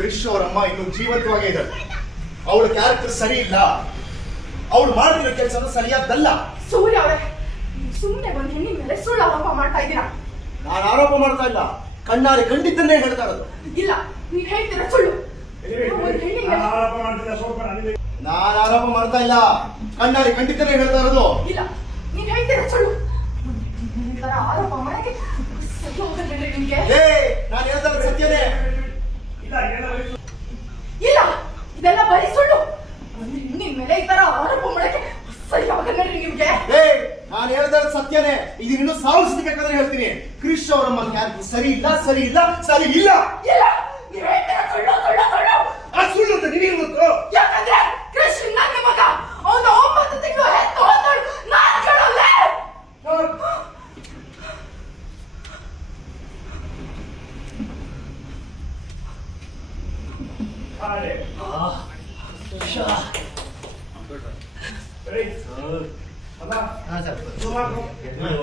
ಕ್ರಿಶ್ ಅವರಮ್ಮ ಇನ್ನು ಜೀವಂತವಾಗೇ ಇದ್ದಾರೆ. ಅವಳ ಕ್ಯಾರೆಕ್ಟರ್ ಸರಿ ಇಲ್ಲ, ಅವಳು ಮಾಡಿರೋ ಕೆಲಸ ಸರಿಯಾದ್ದಲ್ಲ. ಸೂರ್ಯ ಅವರೇ, ಸುಮ್ಮನೆ ಒಂದು ಹೆಣ್ಣಿನ ಮೇಲೆ ಸುಳ್ಳು ಆರೋಪ ಮಾಡ್ತಾ ಇದ್ದೀರಾ. ನಾನು ಆರೋಪ ಮಾಡ್ತಾ ಇಲ್ಲ, ಕಣ್ಣಾರೆ ಕಂಡಿದ್ದನ್ನೇ ಹೇಳ್ತಾ ಇರೋದು. ಇಲ್ಲ, ನೀವ್ ಹೇಳ್ತೀರಾ ಸುಳ್ಳು. ನಾನು ಆರೋಪ ಮಾಡ್ತಾ ಇಲ್ಲ, ಕಣ್ಣಾರೆ ಕಂಡಿದ್ದನ್ನೇ ಹೇಳ್ತಾ ಇರೋದು. ಇಲ್ಲ, ನೀವ್ ಹೇಳ್ತೀರಾ ಸುಳ್ಳು. ಆರೋಪ ಮಾಡಕ್ಕೆ ನಿಮ್ಗೆ ನಾನು ಹೇಳ್ತಾ ಇರೋದು ಸತ್ಯನೇ. ಇಲ್ಲ, ಇದೆಲ್ಲ ಬರೀ ಸುಳ್ಳು. ಒಂದು ಹೆಣ್ಣಿನ ಮೇಲೆ ಈ ತರ ಆರೋಪ ಮಾಡಕ್ಕೆ ಸರಿಯಾಗಲ್ಲ ನಿಮ್ಗೆ. ನಾನು ಹೇಳ್ತಾ ಇರೋದು ಸತ್ಯನೇ. ಇದನ್ನು ಸಾಧಿಸಬೇಕಾದ್ರೆ ಹೇಳ್ತೀನಿ, ಕ್ರಿಶ್ ಅವರಮ್ಮ ಕ್ಯಾರೆಕ್ಟರ್ ಸರಿ ಇಲ್ಲ, ಸರಿ ಇಲ್ಲ, ಸರಿ ಇಲ್ಲ. ಇಲ್ಲ, ನೀವ್ ಹೇಳ್ತೀರಾ ಸುಳ್ಳು ಸುಳ್ಳು ಸುಳ್ಳು. ಆ ಸುಳ್ಳು ಅಂತ ನೀವೇ ಗೊತ್ತು. ಯಾಕಂದ್ರೆ ಕೃಷ್ಣ ನನ್ನ ಮಗ, ಅವನು 9 ತಿಂಗಳು ಹೆತ್ತು ಹೋದಳು, ನಾನು ಕೇಳೋಲ್ಲ. ಸರ್